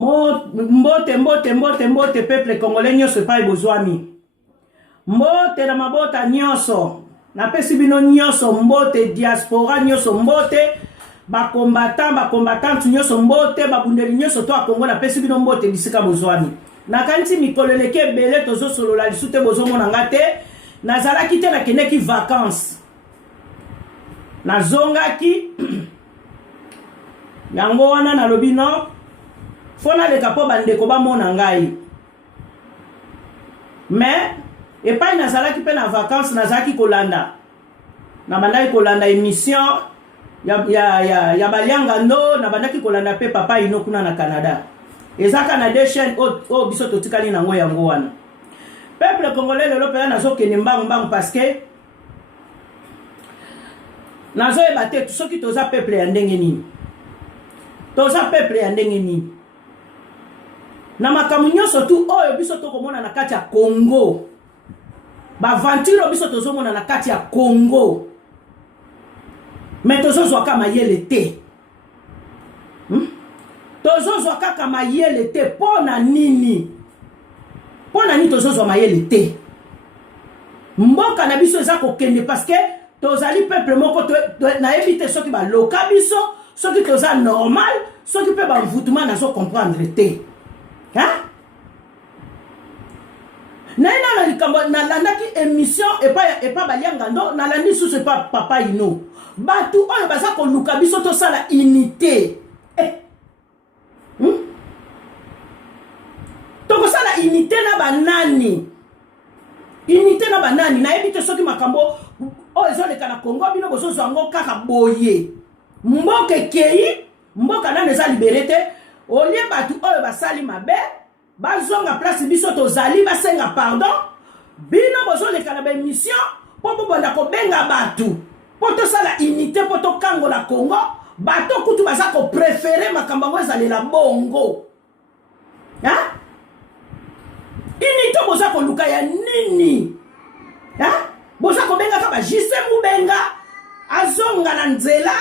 Mbote peuple congolais nyonso epai bozwami. Mbote na mabota nyonso. Napesi bino nyonso mbote diaspora nyonso mbote. Bakombatante nyonso mbote. Babundeli nyonso to a Congo napesi bino mbote bisika bozwami. Nakanisi mikoleleke bele tozo solola lisute bozo monanga te. Nazalaki te nakendeki vacances. Nazongaki. Yango wana nalobi no. Fona le kapo bandeko ba mona ngai. Mais epai nazalaki pe na vacances nazalaki kolanda. Na bandaki kolanda émission ya balianga ndo na bandaki kolanda pe papa ino kuna na Canada. Ezaka na des chaînes o biso totikali nango yango wana. Peuple congolais lelo pe nazo kende mbang parce que nazo ebate soki toza peuple ya ndenge nini. Toza peuple ya ndenge nini. Na makamu nyonso tu oyo biso tokomona na kati ya Congo. Ba aventure biso tozomona na kati ya Congo. Mais tozozwa kama yele te. Tozozwa kaka mayele te pona nini? Pona nini tozozwa mayele te? Mboka na biso eza kokende parce que tozali peuple moko na éviter soki ba loka biso, soki toza normal, soki pe ba mvutuma nazo comprendre te. Hein? Na likambo na landaki émission epa balianga ndo na landi susu epa papa ino. Batu oyo baza ko luka biso to sala unité. Toko sala unité na banani. Unité na banani na ebite soki makambo oyo ezoleka na Congo bino bozo zango kaka boye. Mboka kei, mboka na neza liberté. Olie batu oyo basali mabe, bazonga place biso tozali basenga pardon. Bino bozo leka na ba émission po bonda ko benga batu. Po to sala unité po to kango la Congo, bato kutu baza ko préférer makambo ezali la bongo. Hein? Unité boza ko luka ya nini? Hein? Boza ko benga ka ba jise mubenga azonga na nzela.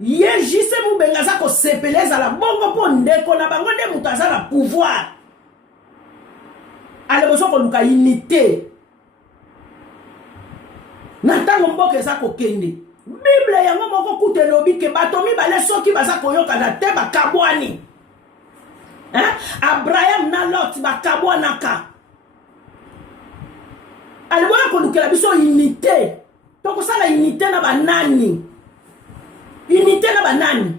Ye jise mubenga za ko sepeleza la bongo po ndeko na bango nde mutu aza na pouvoir. Ale bozo ko luka unité. Na tango mboka eza ko kende. Bible yango moko kute lobi ke bato mibale soki baza koyoka na te bakabwani. Hein? Abraham na Lot bakabwanaka. Ale boya ko luka biso unité. Toko sala unité na banani. Unité na banani.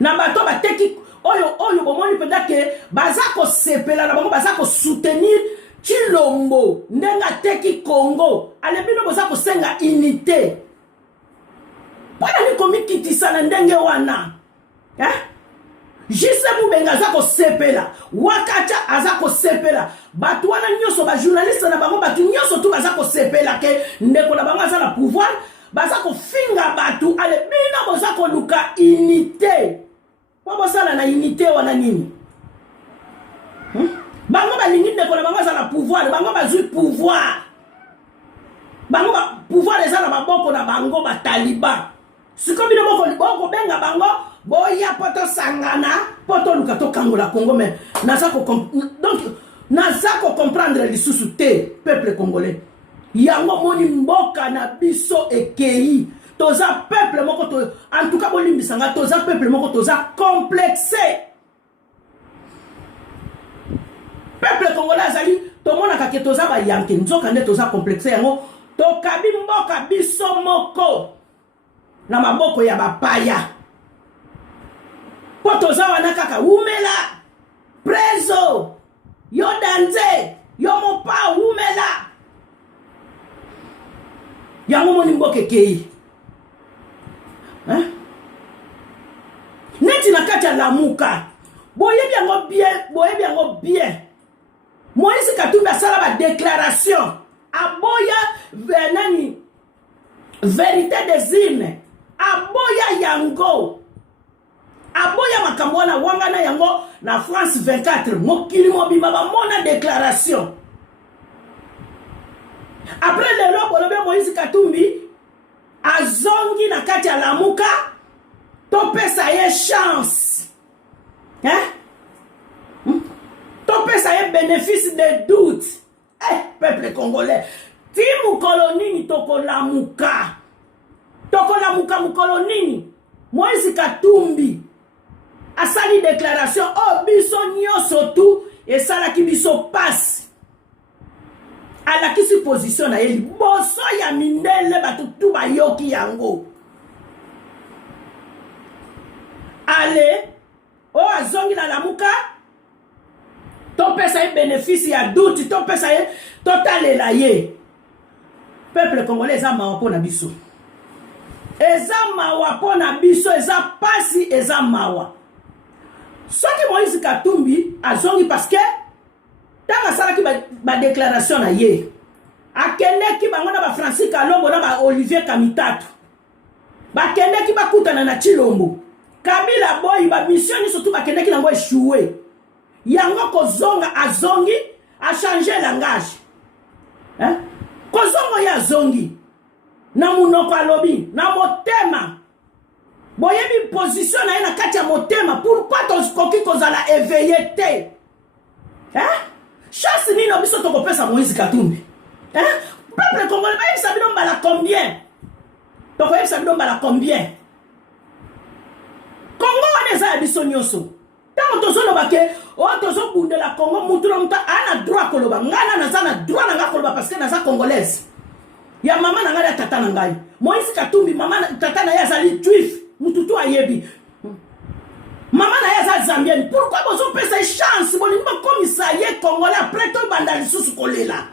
Na bato bateki oyo bomoni penda ke baza ko sepela na bango baza ko soutenir Chilombo ndenga teki Congo. Ale bino boza ko senga unité. Pona ni komikitisa na ndenge wana. Jise mubenga za ko sepela. Wakacha aza ko sepela. Batu wana nyoso ba journaliste na bango batu nyoso tu baza ko sepela ke ndeko na bango aza na pouvoir. Baza ko finga batu ale bino boza ko luka unité. Po bosala na unité wana nini? Bango balingi ndeko na bango aza na pouvoir, bango bazui pouvoir. Bango ba pouvoir eza na maboko na bango ba taliban. Siko bino boko benga bango boya poto sangana poto luka to kangola Congo mais donc naza ko comprendre lisusu te peuple congolais. Yango moni mboka na biso ekei toza peuple moko to en tout cas bolimbisanga toza peuple moko toza complexé. Peuple congolais azali tomona ka ke toza ba yanke nzoka nde toza complexé yango tokabi mboka biso moko na maboko ya bapaya. Po toza wana kaka umela prezo yo danze yo mopa umela. Yango moni mboka kei. Neti na kati ya Lamuka. Boyebi yango bien. Moïse Katumbi asala ba déclaration. Aboya venani vérité des îles. Aboya yango. Aboya makambo wana wangana yango na France 24. Mokili mobimba ba mona déclaration. Après le lobolobe Moïse Katumbi azongi na kati ya Lamuka topesa ye chance hein? Topesa ye bénéfice de doute. Peuple congolais, ti mukolo nini tokolamuka? Tokolamuka mukolo nini? Moïse Katumbi asali déclaration biso nyonso tu esalaki biso passe. Alakisi position na ye liboso ya mindele bato tu bayoki yango. Ale azongi na lamuka, topesa ye bénéfice ya doute, topesa ye totalela ye. Peuple congolais eza mawa pona biso. Eza mawa pona biso, eza pasi, eza mawa. Soki Moïse Katumbi azongi parce que tanga salaki ba déclaration na ye. Akendeki bango na ba Francis Kalombo na ba Olivier Kamitatu. Bakendeki bakutana na Chilombo. Kabila boy ba mission ni surtout bakendeki nango échoué. Yango kozonga azongi a changer langage. Hein? Kozongo ya zongi. Na munoko alobi, na motema. Boyebi position na ye na kati ya motema. Pourquoi tokoki kozala éveillé te? Hein? Chasse nino biso tokopesa Moïse Katumbi. Hein? Peuple congolais, ba yebisa bino mbala combien? Toko yebisa bino mbala combien? Congo wana eza ya biso nyonso. Tango tozoloba ke tozo bundela Congo mutu na mutu ana droit koloba. Ngana naza na droit na nga koloba parce que naza congolaise. Ya mama na ngai ya tata na ngai. Moïse Katumbi mama tata na ye azali juif. Mutu tu ayebi. Mama na ye azali zambienne. Pourquoi bozo pesa chance bolingi bakomisa ye congolais après to banda lisusu kolela?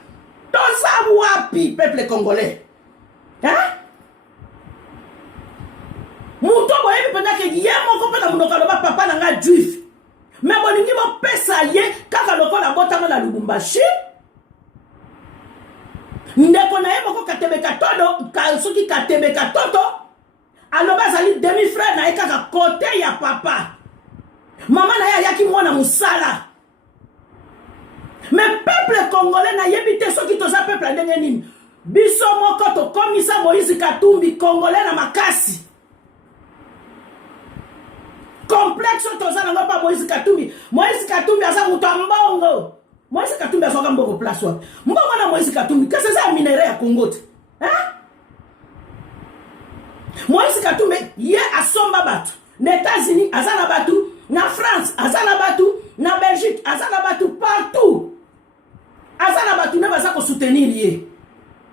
Toza wapi peuple congolais? Hein? Muto boyebi penda ke ye moko pena munoko aloba papa na nga juif. Mais bolingi bo pesa ye kaka lokola botama na Lubumbashi. Ndeko na ye moko katebeka todo, soki katebeka toto, aloba azali demi frère na ye kaka kote ya papa. Mama na ye ayaki mwana musala. Mais peuple congolais na yebite soki toza peuple ndenge nini. Biso moko to komisa Moïse Katumbi congolais na makasi. Complexe toza na ngapa Moïse Katumbi. Moïse Katumbi aza mutu mbongo. Moïse Katumbi azoka mbongo place wapi? Mbongo na Moïse Katumbi kasa za minere ya Congo. Hein? Moïse Katumbi ye asomba batu. Na États-Unis azana batu, na France azana batu, na Belgique azana batu partout. Azana batu ne baza ko soutenir ye.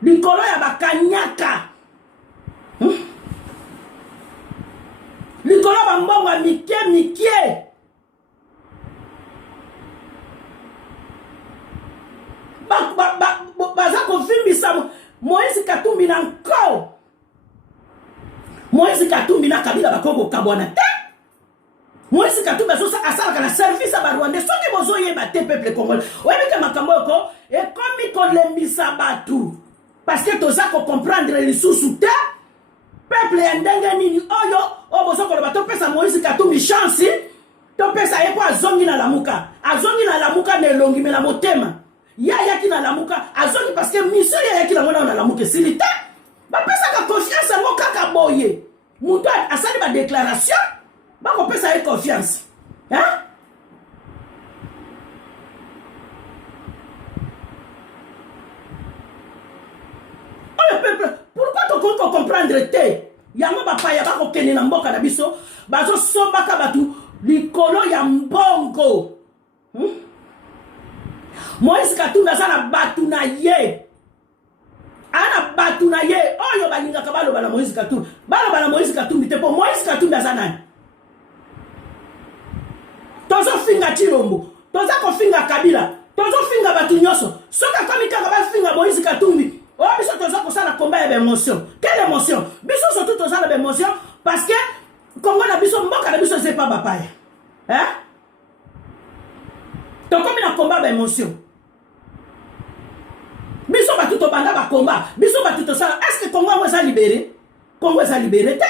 Likolo ya bakanyaka. Likolo ba mbongo mikie. Baza kofimbisa Moïse Katumbi na nko. Moïse Katumbi na Kabila bakoko kabwana te. Moïse Katumbi asalaka na service à Rwanda. Soki bozo yeba te peuple congolais. Oyebike makambo yoko ekomi kolembisa batu. Parce que toza ko comprendre lisusu te. Peuple ya ndenge nini oyo bozo koloba topesa Moïse Katumbi chance. Topesa ye po azongi na lamuka. Azongi na lamuka na elongi me na motema. Yaki na lamuka azongi parce que mission yaki na mona na lamuka silita. Ba pesa ka confiance ngo kaka boye. Mutu asali ba déclaration. Ba ko pesa ye confiance. Hein? Oyo peuple, pourquoi to comprendre te? Yango ba pa ya ba ko kene na mboka na biso, bazo somba ka batu likolo ya mbongo. Moïse Katumbi azana batu na ye. Ana batu na ye. Oyo balinga kabalo bala Moïse Katumbi. Bala Moïse Katumbi te po Moïse Katumbi azana. Tozo finga Chilombo. Toza ko finga Kabila. Tozo finga batu nyoso. Soka komi kaka ba finga Moïse Katumbi. Biso toza ko sala combat ya émotion. Quelle émotion? Biso surtout toza na émotion parce que Congo na biso mboka na biso c'est pas bapaya. Hein? Donc comme na combat ba émotion. Biso batu to banda ba combat. Biso batu to sala est-ce que Congo va libéré? Congo va libéré te?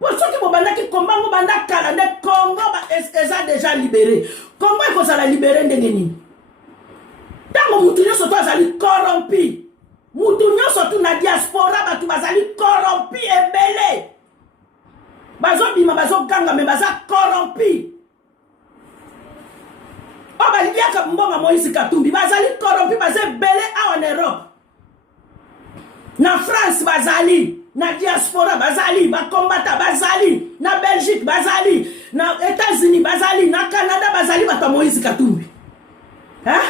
Pour ceux qui vont banda ki combat mo banda kala ne Congo est déjà libéré. Congo il faut ça la libérer ndenge nini? Tango mutu nyoso to azali corrompu. Mutu nyoso tu na diaspora batu bazali corrompu ebele. Bazo bima bazo ganga me baza corrompu. baliaka mbongo Moïse Katumbi bazali corrompu bazali belé en Europe na France bazali na diaspora bazali ba combattant bazali na Belgique bazali na États-Unis bazali na Canada bazali ba Moïse Katumbi hein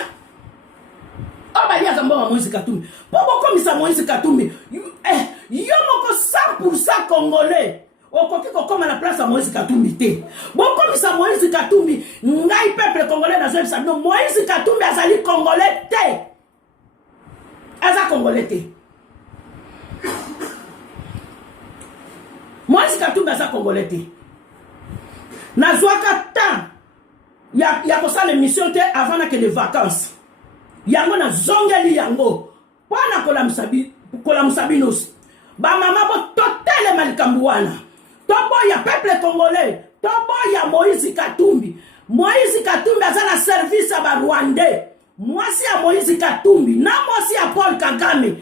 oh baliaka mbongo Moïse Katumbi pourquoi comme ça Moïse Katumbi yo moko 100% congolais okoki kokoma na place ya Moïse Katumbi te bokomisa Moïse Katumbi ngai peuple congolais na zebisa non Moïse Katumbi azali congolais te aza congolais te Moïse Katumbi aza congolais te nazwaka temps ya kosala émission te avant na ke de vacances yango na zongeli yango wana kolamusa binosi bamama bo totele malikambu wana toboya peuple congolais toboya Moïse Katumbi aza na service ya barwandais mwasi ya Moïse Katumbi na mwasi ya Paul Kagame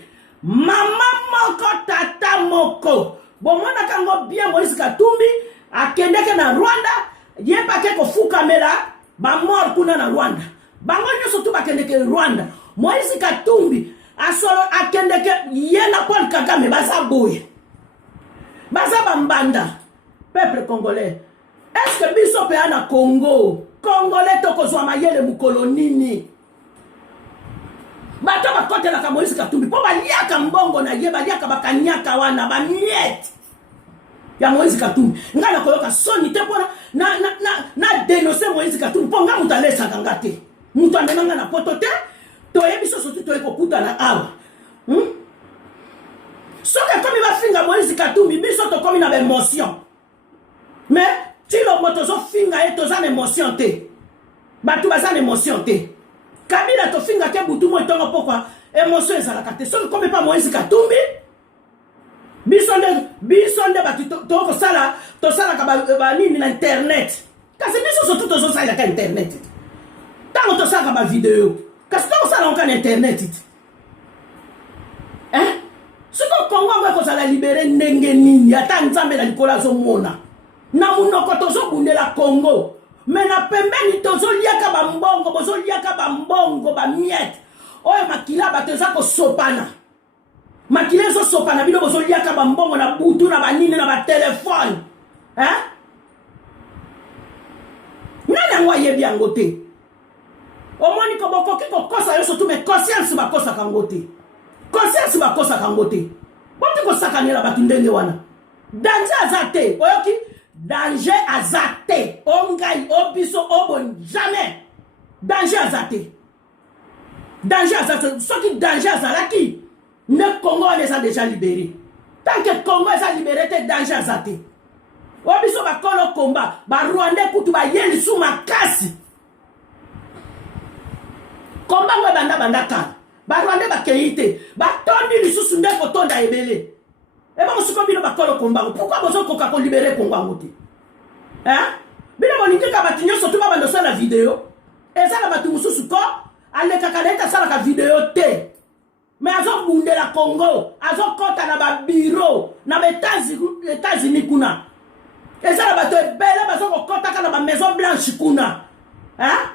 mama moko tata moko bomona kango bien Moïse Katumbi akendeke na Rwanda yepake kofukamela bamor kuna na Rwanda bango nyonso tu bakendeke Rwanda Moïse Katumbi asolo akendeke ye na Paul Kagame baza boye baza bambanda peuple congolais est-ce que biso pe ana Congo congolais tokozwa mayele mukolo nini bato bakotelaka Moïse Katumbi po baliaka mbongo na ye baliaka bakanyaka wana bamiete ya Moïse Katumbi nga na koyoka soni te pona na dénoncer Moïse Katumbi po nga mutu alesaka nga te mutu amemanga na poto te toyebi so surtout toyeko kutana awa soki komi bafinga Moïse Katumbi biso tokomi na émotion mais tilo moto zo finga ye toza na émotion te bato baza na émotion te Kabila to finga ke butu mo tongo pokwa émotion ezalaka te soki komi pa Moïse Katumbi biso nde batu toko sala ka ba nini na internet kasi biso surtout tozo sala ka internet tango to sala ka ba video kasi toko sala ka na internet hein siko Kongo ngwe ko sala libérer ndenge nini ata nzambe na likola zo mona na munoko tozo bundela Congo mais na pembeni tozo liaka ba mbongo bozo liaka ba mbongo ba miette oyo makila batoza ko sopana makila zo sopana bino bozo liaka ba mbongo na butu na banini na ba téléphone hein nana ngwa yebi yango te omoni ko bokoki ko kosa yo surtout mais conscience ba kosa kangote conscience ba kosa kangote boti ko sakanela batu ndenge wana danger azate oyoki danger azate ongai obiso obon jamais danger azate soki danger azalaki ne Congo les a déjà libérés tant que Congo les a libérés te danger azate obiso bakolo komba ba Rwandais kutu ba yeli sous makasi komba ngwe banda kala ba Rwandais bakeite ba tondi lisusu nde kotonda ebele eba musuko bino bakolo komba pourquoi bozo koka ko libérer Congo ngote hein bino bolingi ka batinyo surtout ba bando sala vidéo eza la batu mususu ko aleka kaleta sala ka vidéo te mais azo bundela Congo azo kota na ba bureau na États-Unis kuna eza la batu ebele bazo kota ka na ba maison blanche kuna hein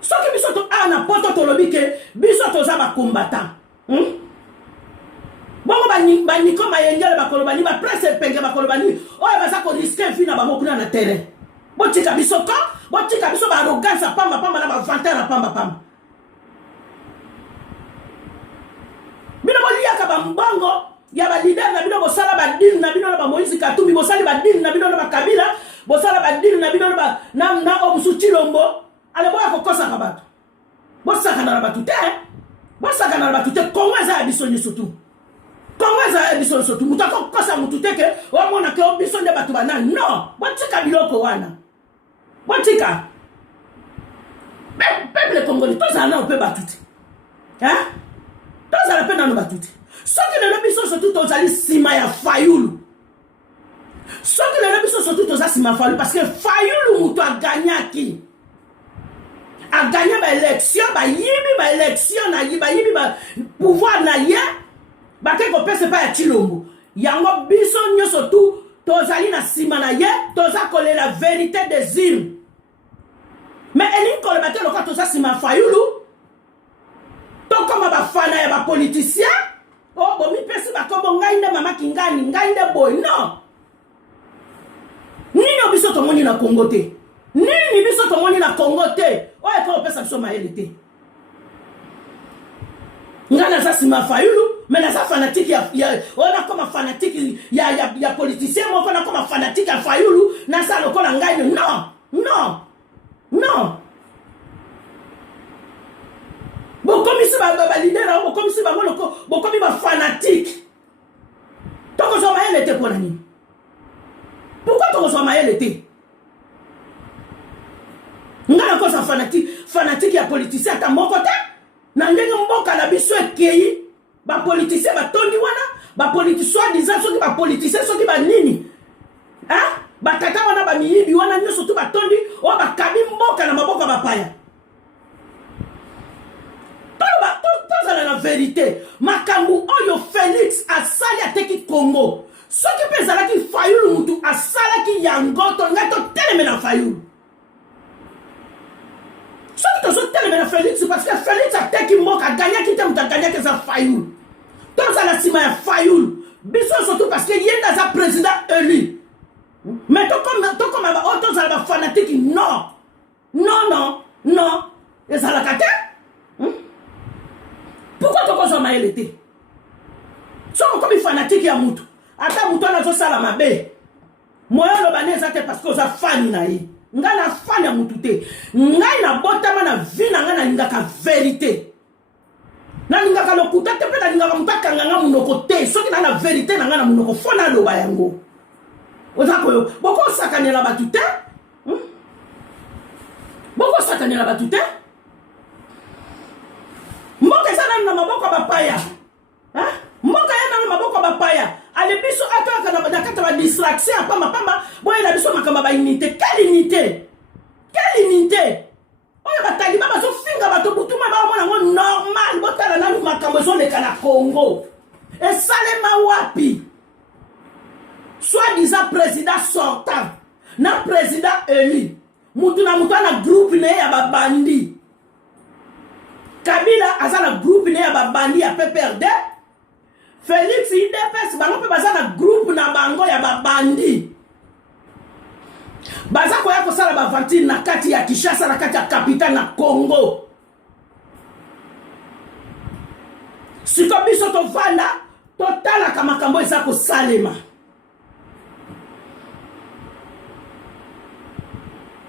soki biso to ana poto tolobi ke biso toza ba combattant bongo baniko mayengele bakoloba ni ba presse penge bakoloba ni oyo baza ko risquer vie na bango kuna na terrain botika biso ba arrogance pamba na ba vanteur pamba bino boliaka ba mbongo ya ba leader na bino bosala ba deal na bino na ba Moïse Katumbi bosali ba deal na bino na ba Kabila bosala ba deal na bino na ba na Obusu Chilombo ale boya ko kosa ka bato bosaka na ba tute Kongo za biso ni surtout Kongo za biso surtout mutako kosa mutute ke o mona ke biso nde bato bana non botika biloko wana botika peuple congolais toza na pe batute hein toza na pe na no batute soki le biso surtout tozali sima ya Fayulu soki le biso surtout toza sima Fayulu parce que Fayulu muto a gagné a gagné ba élection ba élection na yibi ba pouvoir na ye ba ke ko pese pa ya Chilombo yango biso nyoso tu tozali na sima na ye toza kolela vérité des îles mais elin ko le bato lokata toza sima Fayulu tokoma bafana ya bapoliticien oh bomi pesi bakombo ngai nde mama kingani ngai nde boy non nini biso tomoni na Congo te nini biso tomoni na Congo te oyo ko pesa biso mayele te ngana za sima Fayulu mais na za fanatique ya ona koma fanatique ya politicien moko na koma fanatique ya Fayulu na sa lokola ngai non bokomisi ba leader bokomisi ba moloko bokomi ba fanatique toko zo mayele te pona nini pourquoi toko zo mayele te ngana ko sa fanatique ya politicien ata moko te na ndenge mboka na biso ekei ba politicien batondi wana ba politicien disant soki ba politicien soki ba nini hein ba tata wana ba miyibi wana nyoso tu batondi o ba kabi mboka na maboko ba paya tozala na vérité makambu oyo Félix asali ateki Congo soki pe ezalaki Fayulu mutu asalaki yango tonga toteleme na Fayulu soki tozoteleme na Félix parce que Félix ateki mboka aganyaki te mutu aganyaki eza Fayulu tozala nsima ya Fayulu biso surtout parce que ye nde aza président élu mais tokoma oyo tozala bafanatiki non ezalaka te pourquoi tokozwa mayele te soko komi fanatique ya mutu ata mutu wana azosala mabe moyo oloba ne eza te parce que oza fani na ye ngai na fani ya mutu te ngai nabotama na vi na ngai nalingaka vérité nalingaka lokuta te mpe nalingaka mutu akanganga monoko te soki na vérité na ngai na monoko fo naloba yango oza koyo bokosakanela batu te bokosakanela batu te mboka eza nanu na maboko bapaya mboka ya nanu maboko bapaya ale biso ataka na kata ba distraction pamba boyela biso makamba ba unité quelle unité oyo bataliba bazofinga bato butuma baomona ngo normal botala nanu makambo ezoleka na Congo esalema wapi soi-disant président sortant na président élu mutu na mutu na groupe ne ya babandi Kabila aza na groupe ne ya babandi ya PPRD Félix IDPS bango pe baza na groupe na bango ya babandi baza koya kosala bavantine na kati ya Kinshasa na kati ya capitale na Congo siko biso tovanda totalaka makambo eza kosalema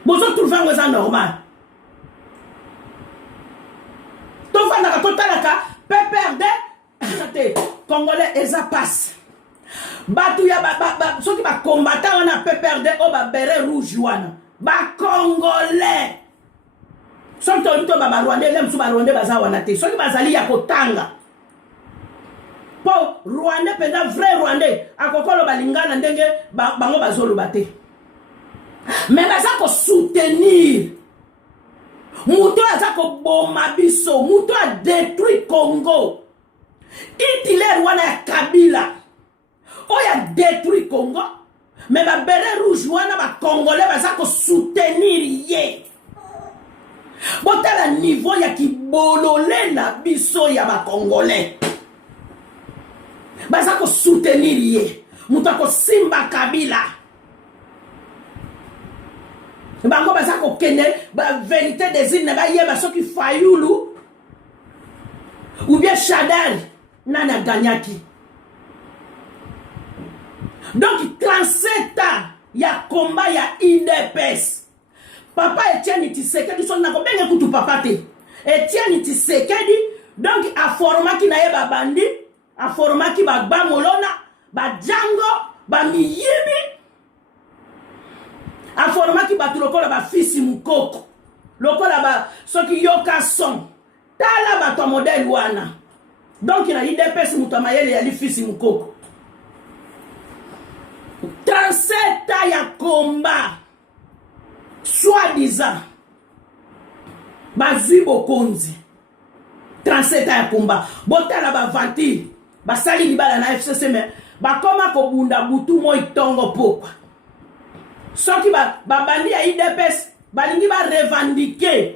bozo trouver ngo eza normal tovandaka totalaka PPRD Congolais eza passe batu ya soki ba combattant wana PPRD o ba beret rouge wana ba Congolais soki to ba Rwandais lem su ba Rwandais baza wana te soki bazali ya kotanga po Rwandais penda vrai Rwandais akokolo balingana ndenge bango bazoloba te mais baza ko soutenir muto aza ko boma biso muto a détruit Congo Hitler wana ya Kabila oya détruit Congo mais ba beret rouge wana ba Congolais baza ko soutenir ye botala niveau ya kibolole na biso ya ba Congolais baza ko soutenir ye muto ko simba Kabila bango baza ko kende ba vérité des îles ba yeba soki Fayulu ou bien Chadal nana gagnaki donc 37 ans ya combat ya IDPS papa Etienne Tshisekedi son na ko benga kutu papa te Etienne Tshisekedi donc a formaki na ye ba bandi a formaki ba Bamolona ba Django ba Miyibi a formaki ba lokola ba fils Mukoko lokola ba soki yoka son tala ba to modèle wana donc il a IDPS mutamayele ya li fils Mukoko 37 ans ya combat soi-disant bazwi bokonzi 37 ans ya combat botala ba vantile basali libala na FCC mais bakoma kobunda butu moi tongo pokwa soki ba bandi ya IDPS balingi ba revendiquer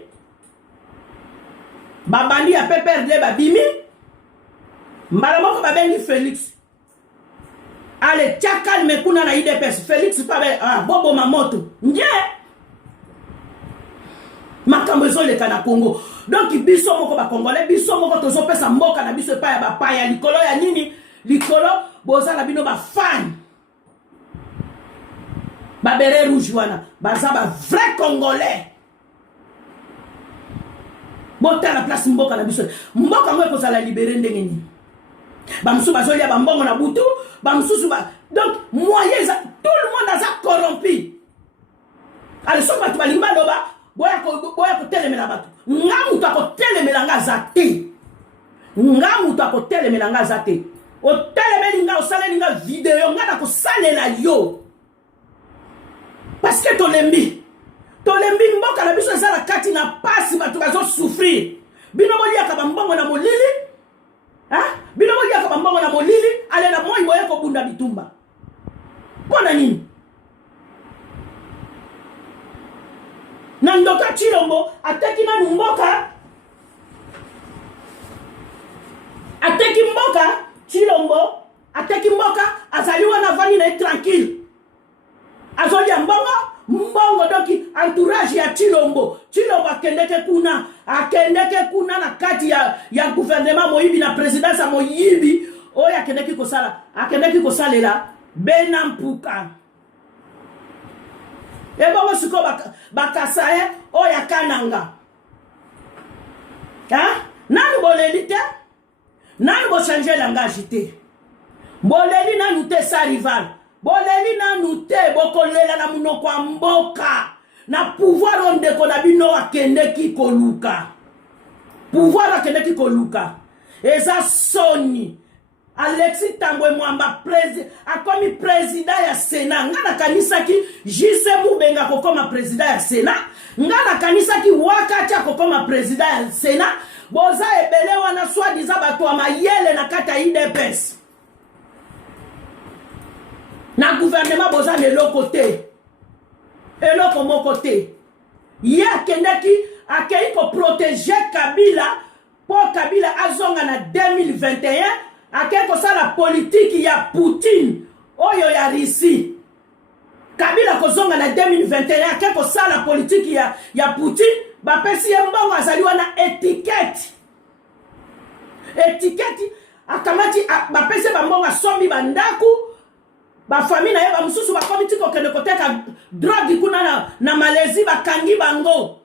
babandi ya PPRD babimi mbala moko babengi Félix ale tia calme kuna na IDPS Félix pa bobo mamoto nje makambo ezoleka na Congo. Donc biso moko ba Congolais biso moko tozopesa mboka na biso pa ya bapaya likolo ya nini likolo bozala bino ba fan ba beret rouge wana baza ba vrai Congolais bota la place mboka na biso mboka ngo ekozala libéré ndenge nini bamsu bazolia bambongo na butu bamsusu ba donc moyen tout le monde a corrompu alors so batu balimba loba boya ko telemela batu ngamu to ko telemela nga zate ngamu to ko telemela nga zate o telemeli nga o saleli nga video nga na ko salela yo parce que tolembi mboka na biso ezala kati na pasi batu bazo souffrir bino bolia ka bambongo na molili bino bolia ka bambongo na molili ale na moi boya ko bunda bitumba pona nini na ndoka Chilombo ateki na mboka Chilombo ateki mboka azaliwa na vani na tranquille azolia mbongo doki entourage ya Chilombo akendeke kuna na kati ya gouvernement Moyibi na présidence ya Moyibi oya akendeki kosalela Benampuka ebo siko bakasaye oya kananga nanu boleli te nanu bo changer langage te boleli nanu te sa rival boleli nanu te bokolela na munoko wa mboka na pouvoir ondeko na bino akendeki koluka eza soni Alexis Tambwe Mwamba akomi président ya Sénat ngana kanisaki JC Mubenga kokoma président ya Sénat ngana kanisaki Wakati kokoma président ya Sénat boza ebele wana soi-disant bato wa mayele na kata IDPS na gouvernement boza eloko moko te ye akendaki akei ko protéger Kabila po Kabila azonga na 2021 akeko sala politique ya Poutine oyo ya Russie Kabila kozonga na 2021 akeko sala politique ya Poutine bapesi ye mbongo azaliwa na étiquette akamati bapesi bambongo asombi bandaku bafamille na ye bamususu bakomiti kokende koteka drogue kuna na Malaisie bakangi bango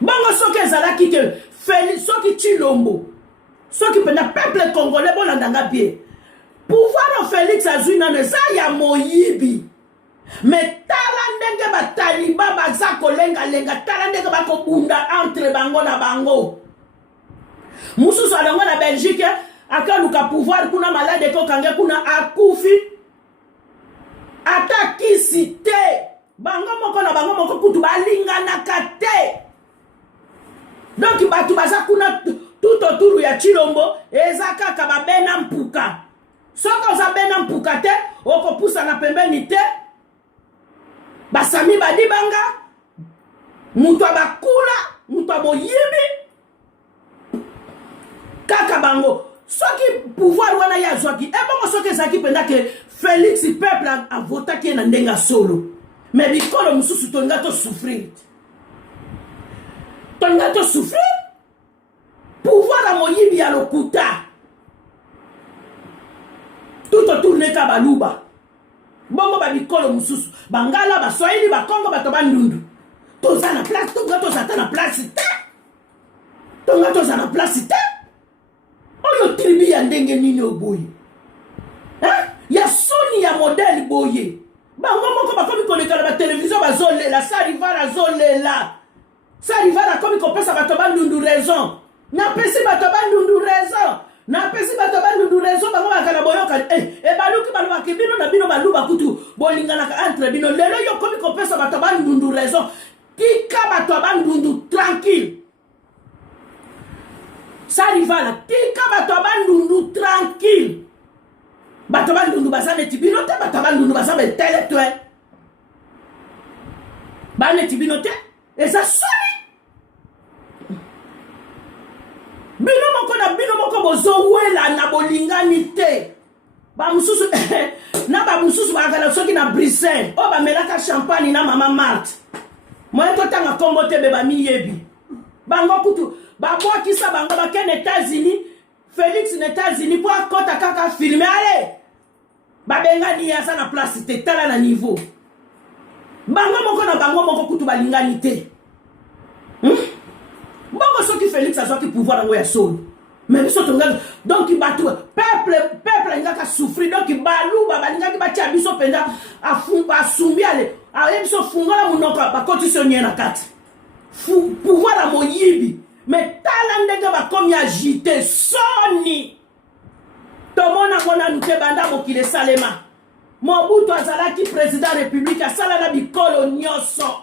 bongo soki ezalaki te Félix soki Chilombo soki pena peuple congolais bolandanga bien pouvoir Félix azwi nano eza ya Moyibi mais tala ndenge bataliba baza kolenga tala ndenge bakobunda entre bango na bango mususu alongo na Belgique akaluka pouvoir kuna malade kokange kuna akufi atakisi te bango moko kutu balinganaka te. Donc batu baza kuna tout autour ya Chilombo eza kaka ba Benampuka soko za Benampuka te okopusa na pembeni te basami badibanga mutu abakula mutu aboyibi kaka bango soki pouvoir wana ya zwaki ebongo soki ezaki penda ke Félix peuple a votaki na ndenga solo mais bikolo mususu tolinga to souffrir pouvoir a Moyibi ya lokuta tout autour neka baluba bongo ba bikolo mususu bangala baswahili bakongo bato bandundu toza na place tonga tozata na place te oyo tribu ya ndenge nini oboye ya soni ya modèle boye bango moko bakomi koleka na télévision bazolela Sarivara zolela Sarivara komi kopesa bato bandundu raison napesi bato bandundu raison bango bakala boyoka baluki balobaki bino na bino baluba kutu bolinganaka entre bino lelo yo komi kopesa bato bandundu raison tika bato bandundu tranquille Sarivara tika bato bandundu tranquille bato bandundu baza neti bino te bato bandundu baza intellectuel baneti bino te eza soni bino moko bozowela na bolingani te bamususu na bamususu bakala soki na Bruxelles o bamelaka champagne na mama Marthe moye totanga kombo te be bamiyebi bango kutu babwakisa bango bakene États-Unis Félix na États-Unis po akota kaka filme ale babengani ya sa na place te tala na niveau bango moko na bango moko kutu balingani te bongo soki Félix azwaki pouvoir yango ya solo mais biso tonga donc batu peuple ngaka souffrir donc baluba balingaki batia biso penda asumbi ale aye biso fungola munoko bakotisi onye na kati pouvoir la moyibi mais tala ndenge bakomi agité soni tomona kona nute banda mokile salema Mobutu azalaki président république asala na bikolo nyonso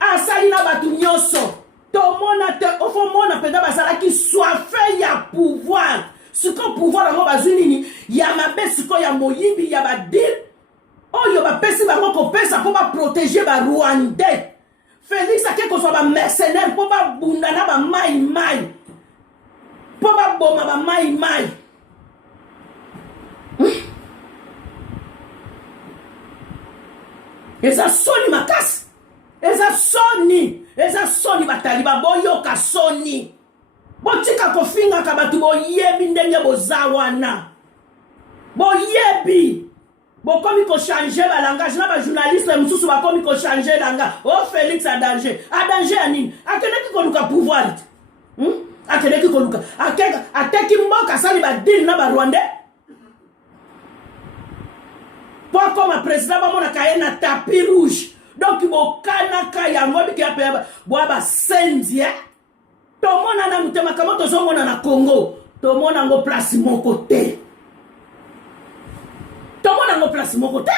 asali na batu nyonso tomona te ofomona penda bazalaki soifé ya pouvoir siko pouvoir yango bazwi nini ya mabe siko ya moyibi ya badil oyo bapesi bango kopesa mpo baprotege barwandais Félix ake kozwa bamercenaire mpo babunda na bamaimai mpo baboma bamaimai eza soni makasi eza soni bataliba boyoka soni botika kofingaka batu boyebi ndenge boza wana boyebi bokomi kochange balangage na bajournaliste mosusu bakomi kochange langa o Félix a danger ya nini akendeki koluka pouvoir akendeki koluka ateki mboka asali badili na barwandais po akoma président bamonaka ye na tapis rouge donc bokanaka yango biki ape bwa basenzi tomona na mutema kama tozomona na Congo tomona ngo place moko te tomona ngo place moko te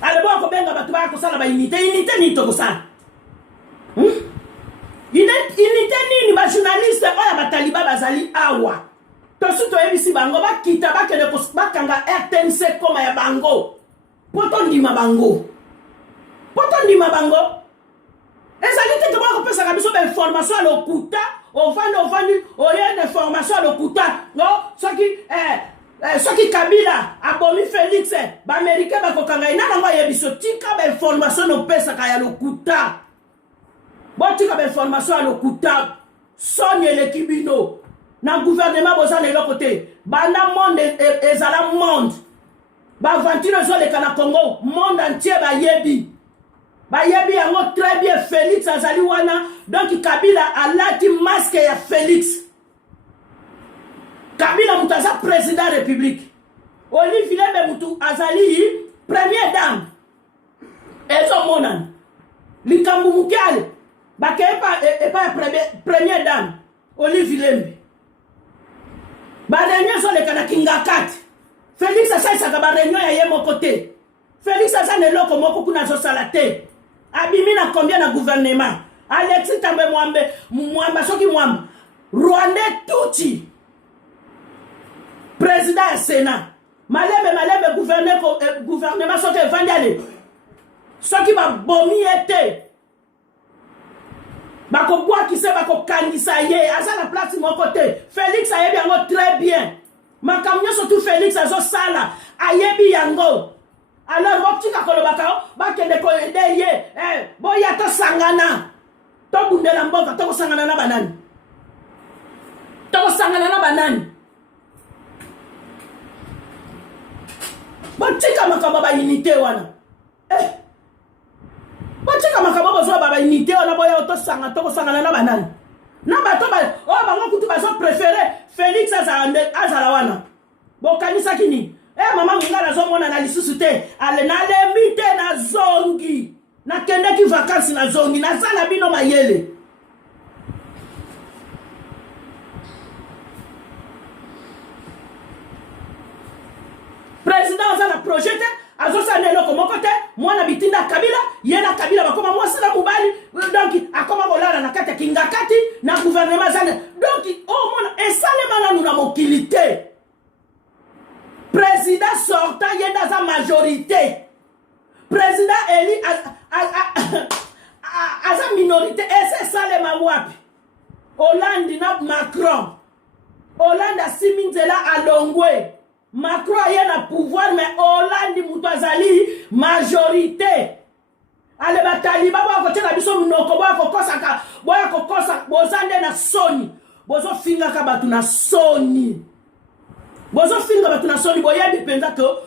ale bo ko benga batu ba ko sala ba unité ni to ko sala unité nini ba journaliste oya bataliba bazali awa tosu toyebisi bango bakita bakende bakanga RTNC koma ya bango poto ndima bango ezali te ko kopesa biso ba information à lokuta ovandi oyene information à lokuta no soki Kabila abomi Félix ba américain bakokanga ina nango yebiso tika ba information no pesa ka ya lokuta botika ba information à lokuta sonye lekibino na gouvernement boza na eloko te banda monde ezala monde bavantino ezoleka na Congo monde entier bayebi yango très bien Félix azali wana donc Kabila alati masque ya Félix Kabila mutu aza président république Olivier Lembe mutu azali première dame ezomonana likambo mukale bakepa epa première dame Olivier Lembe barenyo zoleka na kingakati Félix asaisaka barenyo ya ye moko te Félix aza na eloko moko kuna azosala te abimi na combien na gouvernement Alexis Tambe Mwamba soki Mwamba Rwandais tuti président ya Sénat malembe gouvernement soki evandi ale soki babomi ete bakobwakisa bakokangisa ye aza na place moko te Félix ayebi yango très bien makambo nyonso tu Félix azosala ayebi yango alors botika kolobaka bakende koyede ye boya tosangana tobundela mboka tokosangana na banani botika makambo ba unité wana botika makambo bozwa ba unité wana boya tokosangana na banani na bato bango kutu bazo préféré Félix azala wana bokanisa kini mama munga nazomona na lisusu te ale nalembi te na zongi nakendeki vacances na zongi nazala bino mayele président aza na projet te azosala eloko moko te mwana bitinda Kabila ye na Kabila bakoma mwasi na mobali donc akoma kolala na kati ya kingakati na gouvernement azana donc mona esalema nanu na mokili te président sortant y est dans sa majorité. Président élu à sa minorité. Et c'est ça les Mawapi. Hollande na Macron. Hollande a Siminzela à Longwe. Macron a un pouvoir, mais Hollande Moutazali majorité. Ale ba taliba ba ko tena biso minoko ba ko kosaka boya ko kosa bozande na soni bozo finga ka batu na soni bozo finga batu na soni boya dipenza ko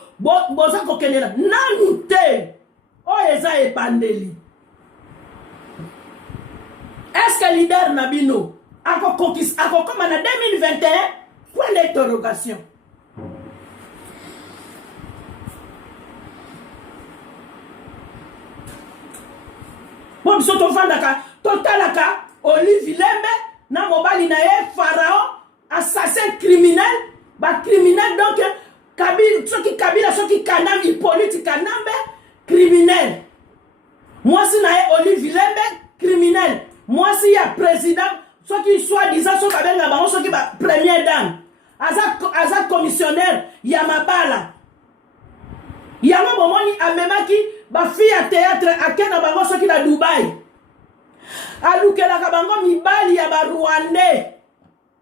boza ko kenela nanu te o eza e bandeli. Est-ce que leader Nabino ako conquis ako comme en 2021 point d'interrogation. Bon, biso to fandaka totalaka Olivier Lembe na mobali na ye Pharaon assassin criminel ba criminel donc Kabila soki Kanam Hippolyte Kanambe criminel. Moi si na ye Olivier Lembe criminel. Moi si ya président soki soi-disant soki abenga bango soki ba première dame aza commissionnaire ya mabala. Yango bomoni amemaki ba fille à théâtre akena bango soki na Dubai. Alukela ka bango mibali ya ba Rwandais.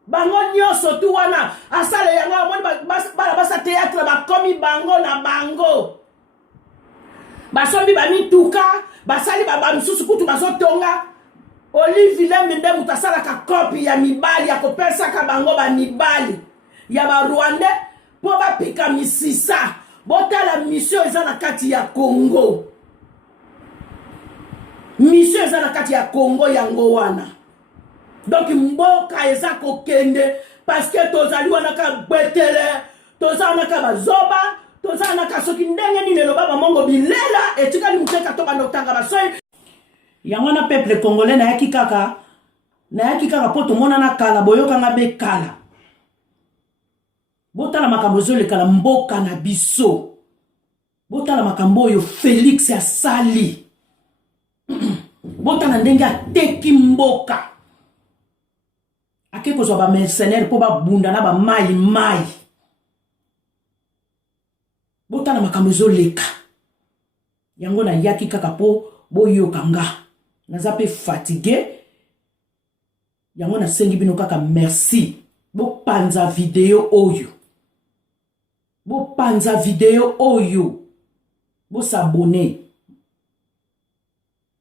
Bango nyoso tu wana asale yango bomoni basa théâtre ba komi bango na bango. Basombi ba mituka, basali ba misusu kutu bazotonga. Olivier Lembe nde mutasala ka copy ya mibali ya kopesa ka bango ba mibali ya ba Rwandais po ba pika misisa. Bota la mission eza na kati ya Congo. Mission eza na kati ya Congo yango wana. Donc mboka eza kokende parce que tozali wana ka betele, tozana ka bazoba, tozana ka soki ndenge ni lelo baba mongo bilela etikali muteka to bandotanga basoy. Yango na peuple congolais na yaki kaka poto mona na kala boyoka nga be kala. Botala makambo zolekala mboka na biso. Botala makambo yo Félix ya sali. Botala ndenge ateki mboka. Ake kozwa ba mercenaire po ba bunda na ba mai. Botala makambo zoleka. Yango na yaki kaka po boyoka nga. Naza pe fatigué. Yango na sengi bino kaka merci. Bo panza video oyo. Bo panza video oyo. Bo s'abonner.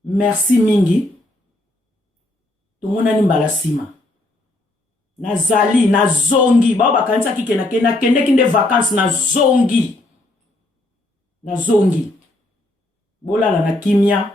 Merci mingi. Tumona ni mbalasima. Nazali, na zongi. Bao bakanisa kikena kende kinde vacances na zongi. Na zongi. Bolala na kimia.